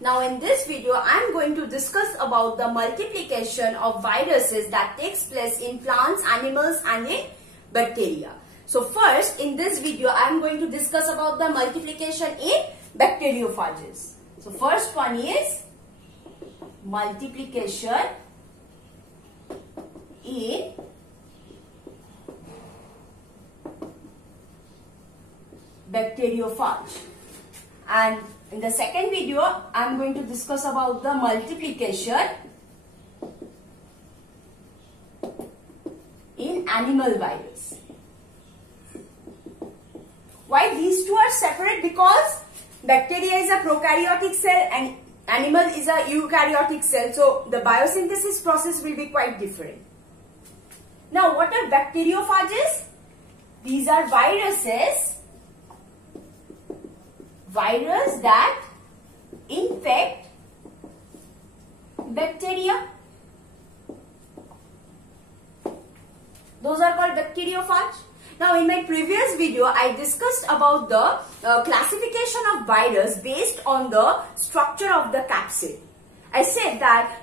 Now in this video I am going to discuss about the multiplication of viruses that takes place in plants, animals and in bacteria. So first in this video I am going to discuss about the multiplication in bacteriophages. So first one is multiplication in bacteriophage, and in the second video I am going to discuss about the multiplication in animal virus. Why these two are separate? Because bacteria is a prokaryotic cell and animal is a eukaryotic cell, so the biosynthesis process will be quite different. Now what are bacteriophages? These are viruses that infect bacteria. Those are called bacteriophage. Now in my previous video I discussed about the classification of virus based on the structure of the capsid. I said that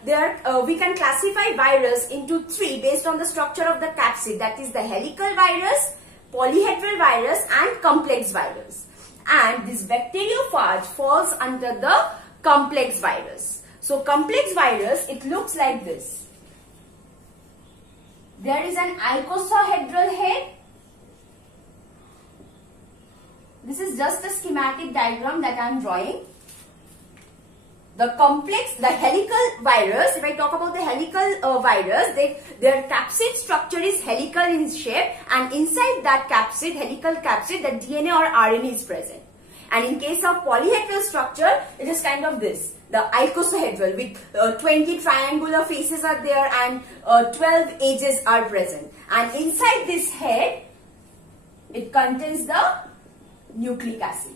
we can classify virus into three based on the structure of the capsid, that is the helical virus, polyhedral virus and complex virus. And this bacteriophage falls under the complex virus. So complex virus, it looks like this. There is an icosahedral head. This is just a schematic diagram that I am drawing. The helical virus, if I talk about the helical virus, their capsid structure is helical in shape, and inside that capsid, helical capsid, the DNA or RNA is present. And in case of polyhedral structure, it is kind of this, the icosahedral with 20 triangular faces are there and 12 edges are present. And inside this head, it contains the nucleic acid.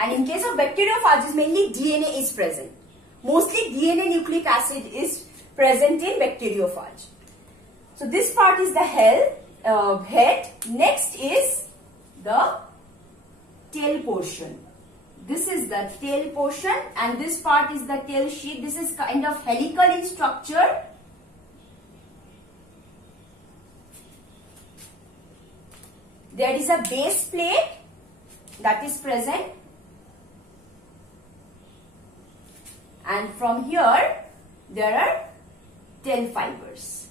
And in case of bacteriophages, mainly DNA is present. Mostly DNA nucleic acid is present in bacteriophage. So this part is the head. Next is the tail portion. This is the tail portion and this part is the tail sheath. This is kind of helical in structure. There is a base plate that is present. And from here, there are tail fibers.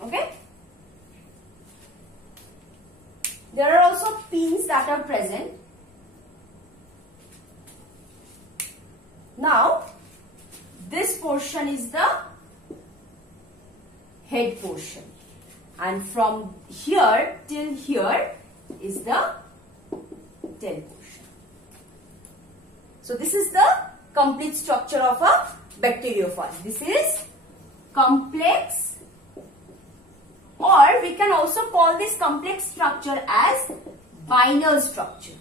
Okay? There are also pins that are present. Now, this portion is the head portion. And from here till here is the tail portion. So this is the complete structure of a bacteriophage. This is complex, or we can also call this complex structure as binal structure.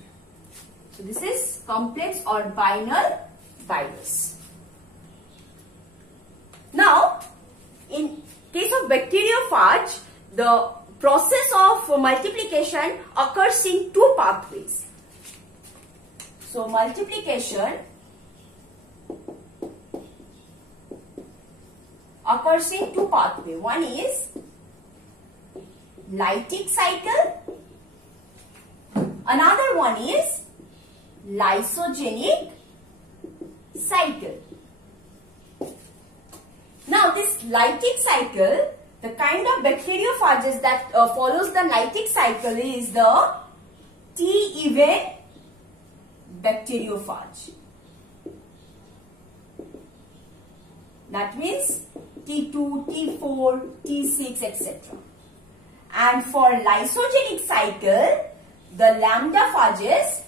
So this is complex or binal virus. Now, in case of bacteriophage, the process of multiplication occurs in two pathways. So multiplication occurs in two pathways. One is lytic cycle. Another one is lysogenic cycle. Now this lytic cycle, the kind of bacteriophages that follows the lytic cycle is the T-even bacteriophage. That means T2, T4, T6, etc. And for lysogenic cycle, the lambda phages,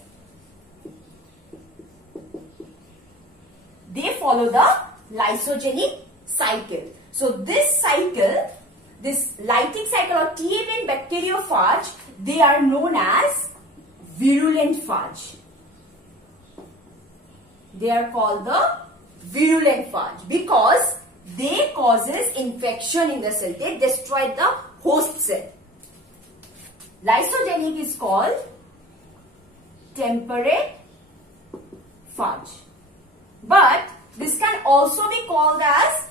they follow the lysogenic cycle. So this cycle, this lytic cycle or T-even bacteriophage, they are known as virulent phage. They are called the virulent phage because they causes infection in the cell. They destroy the host cell. Lysogenic is called temperate phage. But this can also be called as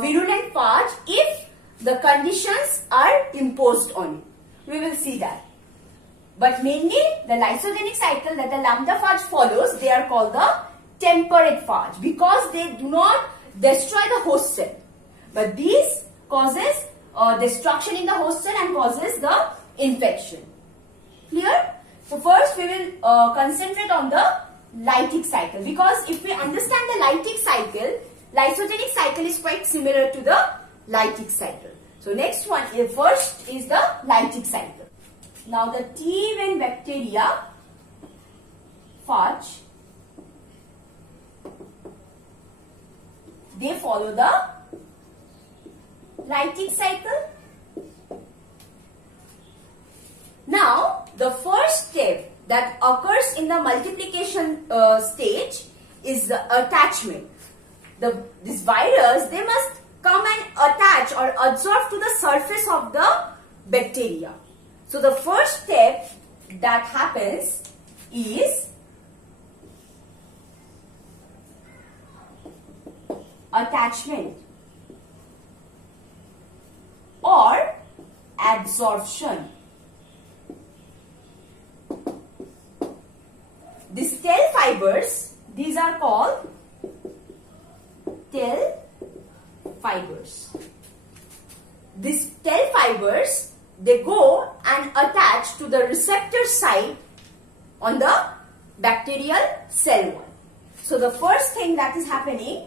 virulent phage if the conditions are imposed on it. We will see that. But mainly the lysogenic cycle that the lambda phage follows, they are called the temperate phage because they do not destroy the host cell. But these causes destruction in the host cell and causes the infection. Clear? So first we will concentrate on the lytic cycle, because if we understand the lytic cycle, lysogenic cycle is quite similar to the lytic cycle. So next one, first is the lytic cycle. Now the T. evan bacteria phage, they follow the lytic cycle. Now the first step that occurs in the multiplication stage is the attachment. This virus, they must come and attach or adsorb to the surface of the bacteria. So the first step that happens is attachment or adsorption. These tail fibers, these are called tail fibers. These tail fibers, they go and attach to the receptor site on the bacterial cell wall. So the first thing that is happening,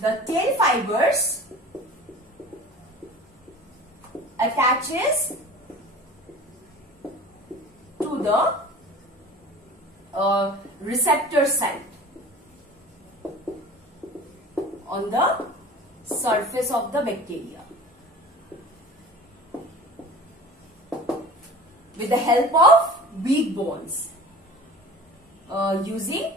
the tail fibers attaches to the receptor site on the surface of the bacteria with the help of weak bonds. Using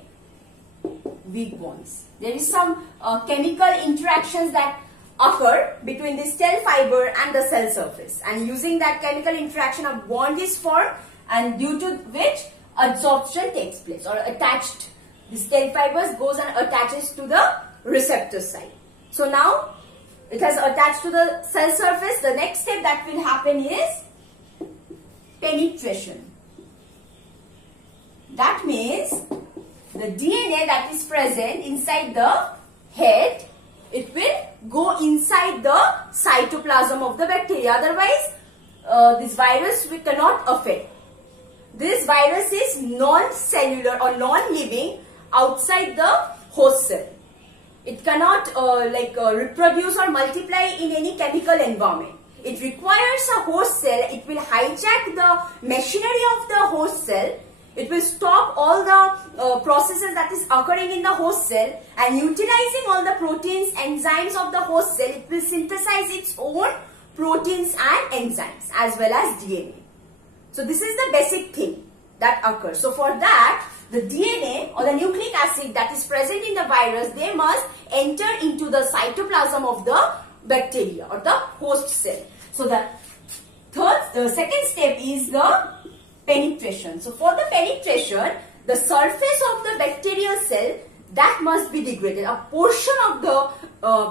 weak bonds, there is some chemical interactions that occur between this tail fiber and the cell surface, and using that chemical interaction a bond is formed, and due to which adsorption takes place, or attached, this tail fibers goes and attaches to the receptor site. So now it has attached to the cell surface. The next step that will happen is penetration. That means the DNA that is present inside the head, it will go inside the cytoplasm of the bacteria. Otherwise, this virus we cannot affect. This virus is non-cellular or non-living outside the host cell. It cannot reproduce or multiply in any chemical environment. It requires a host cell. It will hijack the machinery of the host cell. It will stop all the processes that is occurring in the host cell, and utilizing all the proteins, enzymes of the host cell, it will synthesize its own proteins and enzymes as well as DNA. So this is the basic thing that occurs. So for that, the DNA or the nucleic acid that is present in the virus, they must enter into the cytoplasm of the bacteria or the host cell. So the second step is the penetration. So for the penetration, the surface of the bacterial cell, that must be degraded. A portion of the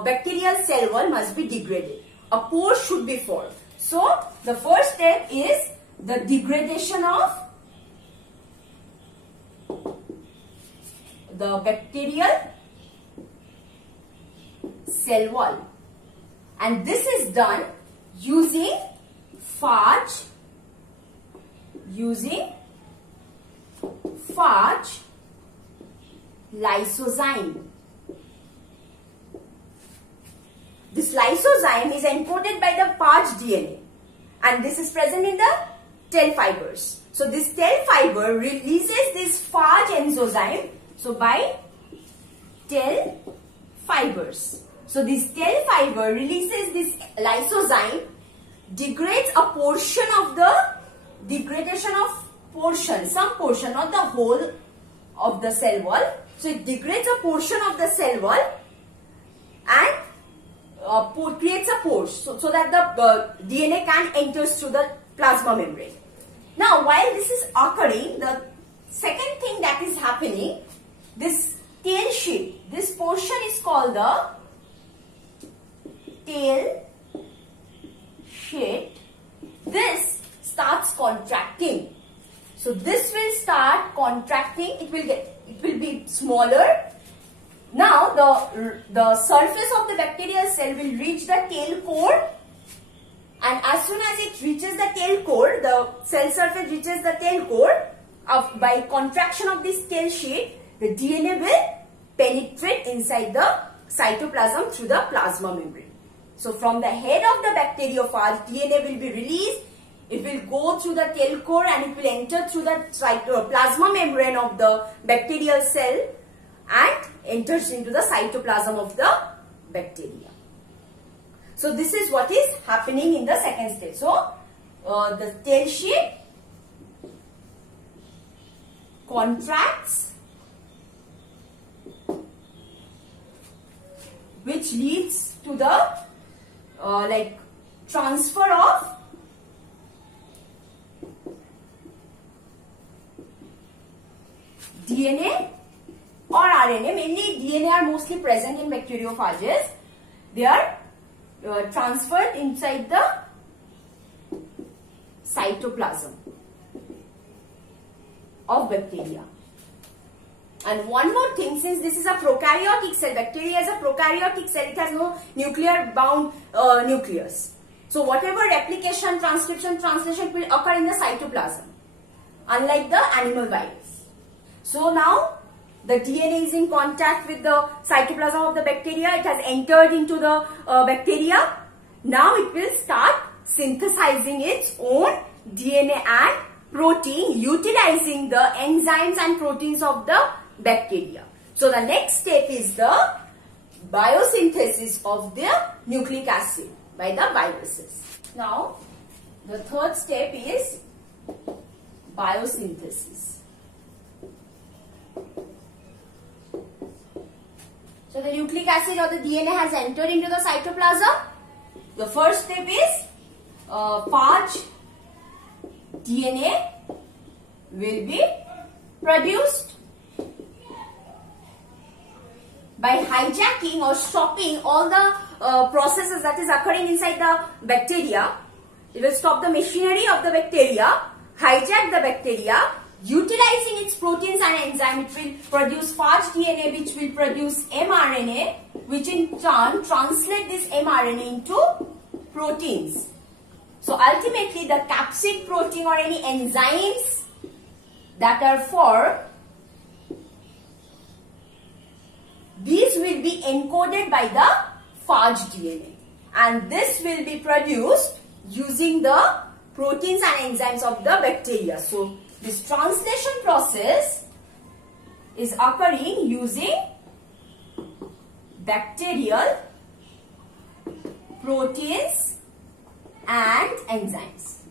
bacterial cell wall must be degraded. A pore should be formed. So the first step is the degradation of the bacterial cell wall, and this is done using phage lysozyme. This lysozyme is encoded by the phage DNA, and this is present in the tail fibers. So this tail fiber releases this phage enzyme, so by tail fibers. So this tail fiber releases this lysozyme, degrades a portion of the degradation of portion, some portion, not the whole of the cell wall. So it degrades a portion of the cell wall and creates a pore so that the DNA can enter through the plasma membrane. Now while this is occurring, the second happening, this tail sheet, this portion is called the tail sheet. This starts contracting. So this will start contracting. It will be smaller. Now the surface of the bacterial cell will reach the tail core, and as soon as it reaches the tail core, the cell surface reaches the tail core, by contraction of this tail sheet, the DNA will penetrate inside the cytoplasm through the plasma membrane. So from the head of the bacteriophage, DNA will be released. It will go through the tail core and it will enter through the plasma membrane of the bacterial cell and enters into the cytoplasm of the bacteria. So this is what is happening in the second stage. So the tail sheet contracts, which leads to the transfer of DNA or RNA. Mainly DNA are mostly present in bacteriophages. They are transferred inside the cytoplasm of bacteria. And one more thing, since this is a prokaryotic cell, bacteria is a prokaryotic cell, it has no nuclear bound nucleus. So whatever replication, transcription, translation will occur in the cytoplasm, unlike the animal virus. So now the DNA is in contact with the cytoplasm of the bacteria. It has entered into the bacteria. Now it will start synthesizing its own DNA and protein, utilizing the enzymes and proteins of the bacteria. So the next step is the biosynthesis of the nucleic acid by the viruses. Now the third step is biosynthesis. So the nucleic acid or the DNA has entered into the cytoplasm. The first step is phage DNA will be produced by hijacking or stopping all the processes that is occurring inside the bacteria. It will stop the machinery of the bacteria, hijack the bacteria, utilizing its proteins and enzyme. It will produce phage DNA, which will produce mRNA, which in turn translate this mRNA into proteins. So ultimately the capsid protein or any enzymes that are formed, these will be encoded by the phage DNA, and this will be produced using the proteins and enzymes of the bacteria. So this translation process is occurring using bacterial proteins and enzymes.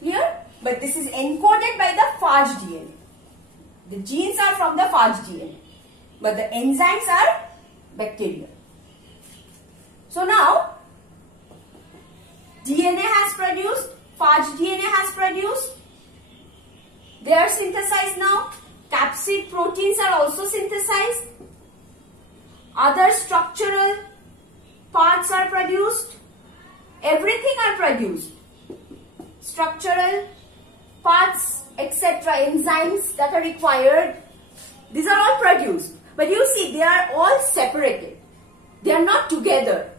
Clear? But this is encoded by the phage DNA. The genes are from the phage DNA, but the enzymes are bacterial. So now DNA has produced, phage DNA has produced. They are synthesized now. Capsid proteins are also synthesized. Other structural parts are produced. Everything are produced. Structural parts, etc., enzymes that are required, these are all produced. But you see, they are all separated. They are not together.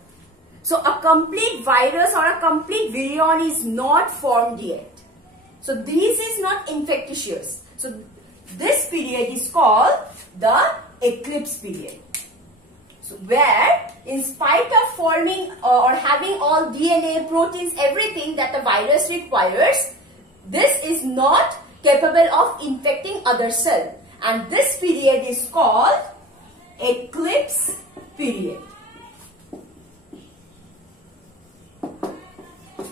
So a complete virus or a complete virion is not formed yet. So this is not infectious. So this period is called the eclipse period. So where, in spite of forming or having all DNA, proteins, everything that the virus requires, this is not capable of infecting other cells. And this period is called eclipse period.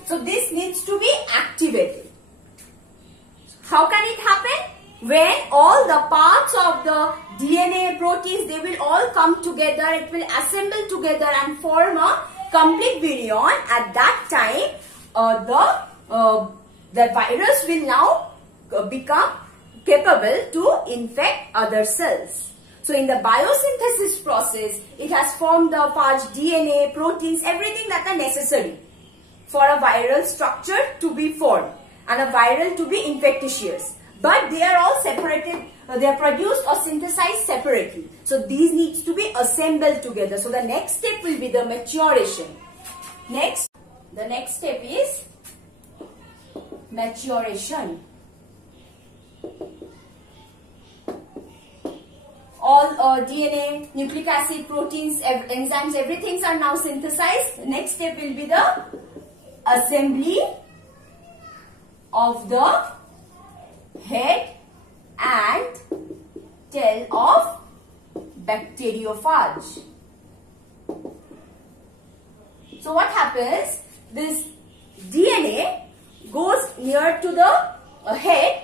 So this needs to be activated. How can it happen? When all the parts of the DNA, proteins, they will all come together, it will assemble together and form a complete virion. At that time, the virus will now become capable to infect other cells. So in the biosynthesis process, it has formed the phage DNA, proteins, everything that are necessary for a viral structure to be formed and a viral to be infectious. But they are all separated, they are produced or synthesized separately. So these needs to be assembled together. So the next step will be the maturation. Next, the next step is maturation. All DNA, nucleic acid, proteins, enzymes, everything are now synthesized. The next step will be the assembly of the head and tail of bacteriophage. So what happens? This DNA goes near to the head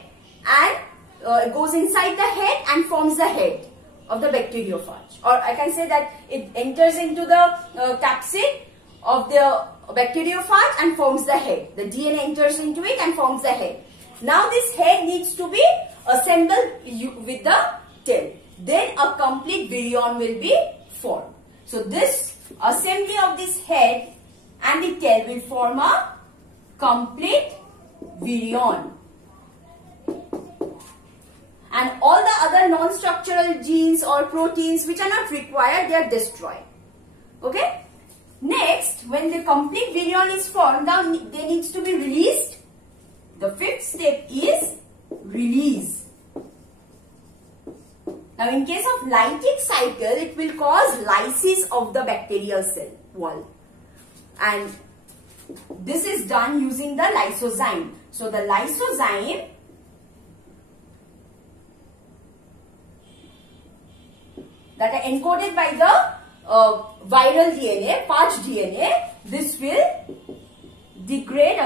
and goes inside the head and forms the head of the bacteriophage. Or I can say that it enters into the capsid of the bacteriophage and forms the head. The DNA enters into it and forms the head. Now this head needs to be assembled with the tail. Then a complete virion will be formed. So this assembly of this head and the tail will form a complete virion. And all the other non-structural genes or proteins which are not required, they are destroyed. Okay? Next, when the complete virion is formed, now they needs to be released. The fifth step is release. Now in case of lytic cycle, it will cause lysis of the bacterial cell wall. And this is done using the lysozyme. So the lysozyme that are encoded by the viral DNA, phage DNA, this will degrade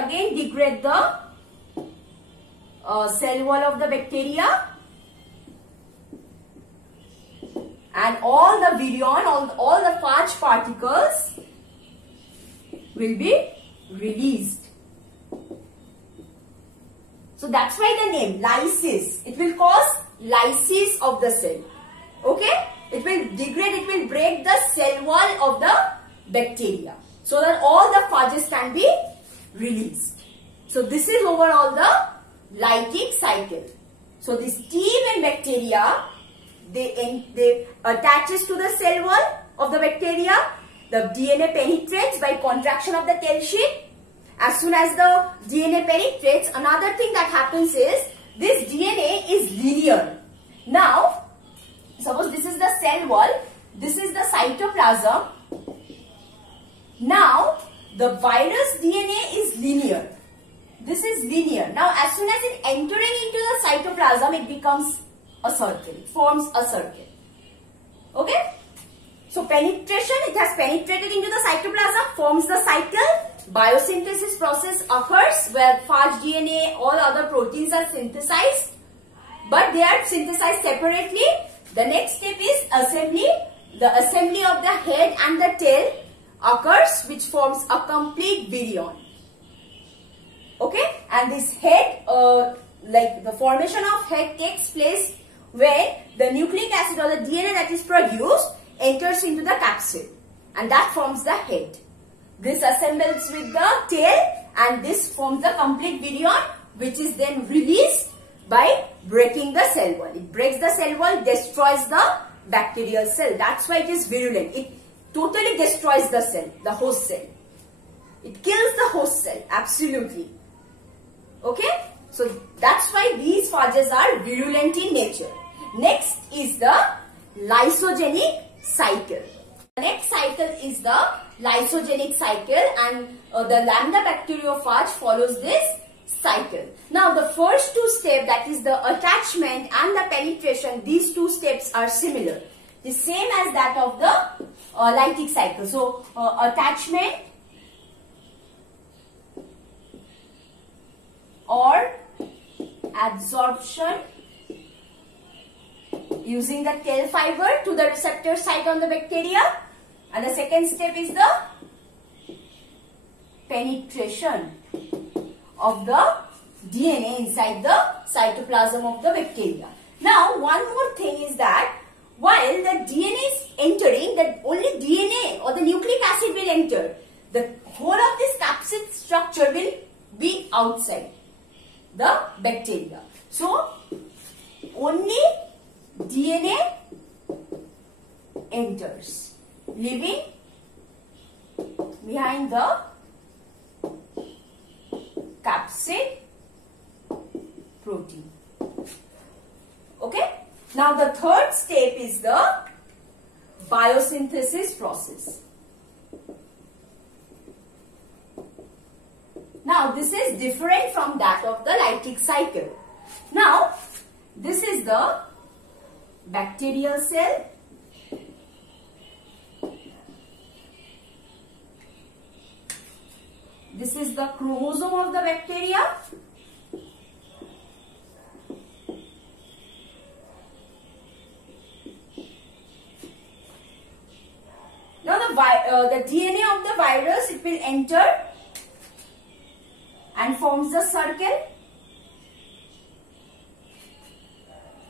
the cell wall of the bacteria, and all the virion, all the phage particles will be released. So that's why the name lysis. It will cause lysis of the cell. Okay? It will degrade, it will break the cell wall of the bacteria so that all the phages can be released. So this is overall the lytic cycle. So this T. bacteria, they attaches to the cell wall of the bacteria. The DNA penetrates by contraction of the tail sheet. As soon as the DNA penetrates, another thing that happens is this DNA is linear. Now, suppose this is the cell wall, this is the cytoplasm. Now, the virus DNA is linear. This is linear. Now, as soon as it entering into the cytoplasm, it becomes a circle. It forms a circle. Okay? So, penetration, it has penetrated into the cytoplasm, forms the cycle. Biosynthesis process occurs where phage DNA, all other proteins are synthesized. But they are synthesized separately. The next step is assembly. The assembly of the head and the tail occurs, which forms a complete virion. Okay? And this head, like the formation of head takes place when the nucleic acid or the DNA that is produced enters into the capsid. And that forms the head. This assembles with the tail and this forms the complete virion, which is then released by breaking the cell wall. It breaks the cell wall, destroys the bacterial cell. That's why it is virulent. It totally destroys the cell, the host cell. It kills the host cell, absolutely. Okay? So that's why these phages are virulent in nature. Next is the lysogenic cycle. The next cycle is the lysogenic cycle, and the lambda-bacteriophage follows this cycle. Now the first two steps, that is the attachment and the penetration, these two steps are similar. The same as that of the lytic cycle. So attachment or adsorption using the tail fiber to the receptor site on the bacteria, and the second step is the penetration of the DNA inside the cytoplasm of the bacteria. Now, one more thing is that while the DNA is entering, that only DNA or the nucleic acid will enter. The whole of this capsid structure will be outside the bacteria. So, only DNA enters, leaving behind the capsid protein. Okay. Now the third step is the biosynthesis process. Now this is different from that of the lytic cycle. Now this is the bacterial cell. This is the chromosome of the bacteria. Now the DNA of the virus, it will enter and forms the circle.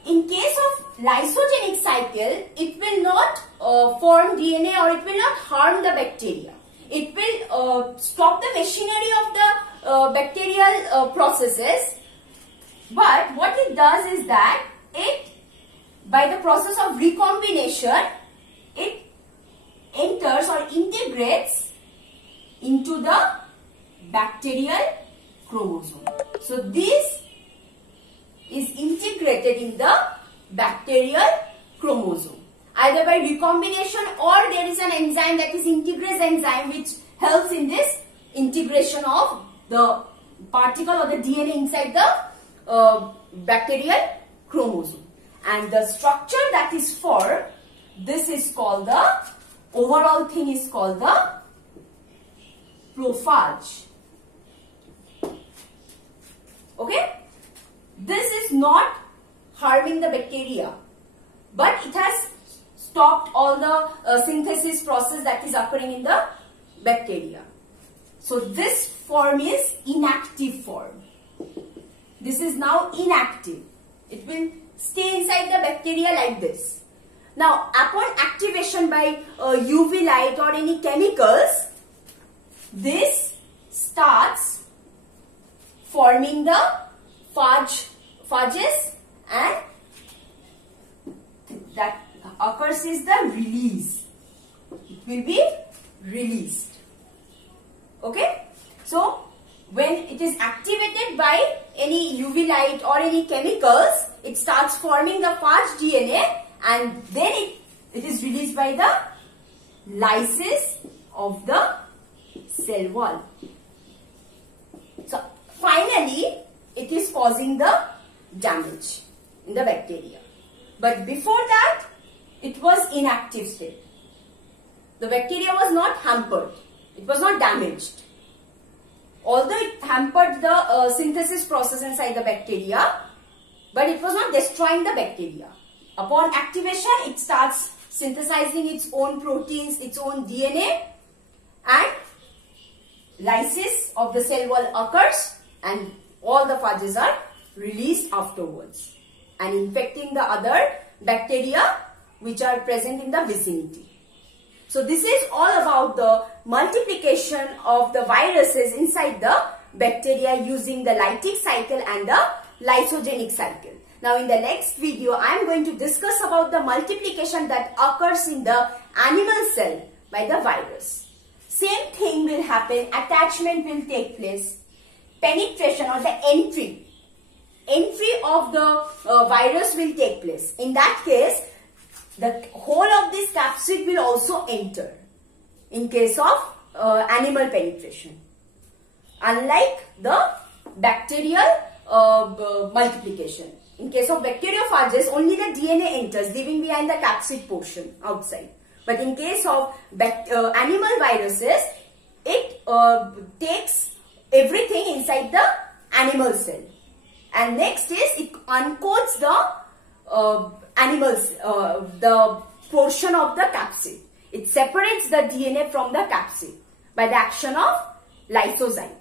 In case of lysogenic cycle, it will not form DNA or it will not harm the bacteria. It will stop the machinery of the bacterial processes. But what it does is that it, by the process of recombination, it enters or integrates into the bacterial chromosome. So this is integrated in the bacterial chromosome, either by recombination or there is an enzyme, that is integrase enzyme, which helps in this integration of the particle or the DNA inside the bacterial chromosome. And the structure that is formed, this is called the, overall thing is called the prophage. Okay. This is not harming the bacteria, but it has stopped all the synthesis process that is occurring in the bacteria. So this form is inactive form. This is now inactive. It will stay inside the bacteria like this. Now, upon activation by UV light or any chemicals, this starts forming the phages, and that occurs is the release. It will be released. Okay. So, when it is activated by any UV light or any chemicals, it starts forming the phage DNA, and then it is released by the lysis of the cell wall. So, finally, it is causing the damage in the bacteria. But before that, it was inactive state. The bacteria was not hampered. It was not damaged. Although it hampered the synthesis process inside the bacteria, but it was not destroying the bacteria. Upon activation, it starts synthesizing its own proteins, its own DNA, and lysis of the cell wall occurs, and all the phages are released afterwards and infecting the other bacteria which are present in the vicinity. So this is all about the multiplication of the viruses inside the bacteria using the lytic cycle and the lysogenic cycle. Now in the next video, I am going to discuss about the multiplication that occurs in the animal cell by the virus. Same thing will happen, attachment will take place, penetration or the entry of the virus will take place. In that case, the whole of this capsid will also enter in case of animal penetration. Unlike the bacterial multiplication. In case of bacteriophages, only the DNA enters, leaving behind the capsid portion outside. But in case of animal viruses, it takes everything inside the animal cell. And next is it uncoats the animals, the portion of the capsid. It separates the DNA from the capsid by the action of lysozyme,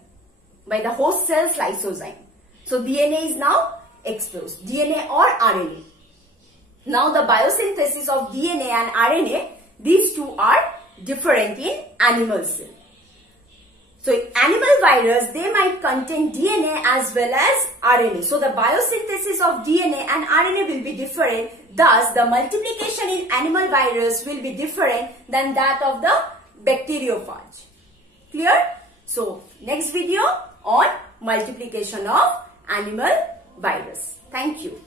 by the host cell's lysozyme. So DNA is now exposed, DNA or RNA. Now the biosynthesis of DNA and RNA, these two are different in animal cell. So animal virus, they might contain DNA as well as RNA. So the biosynthesis of DNA and RNA will be different. Thus, the multiplication in animal virus will be different than that of the bacteriophage. Clear? So, next video on multiplication of animal virus. Thank you.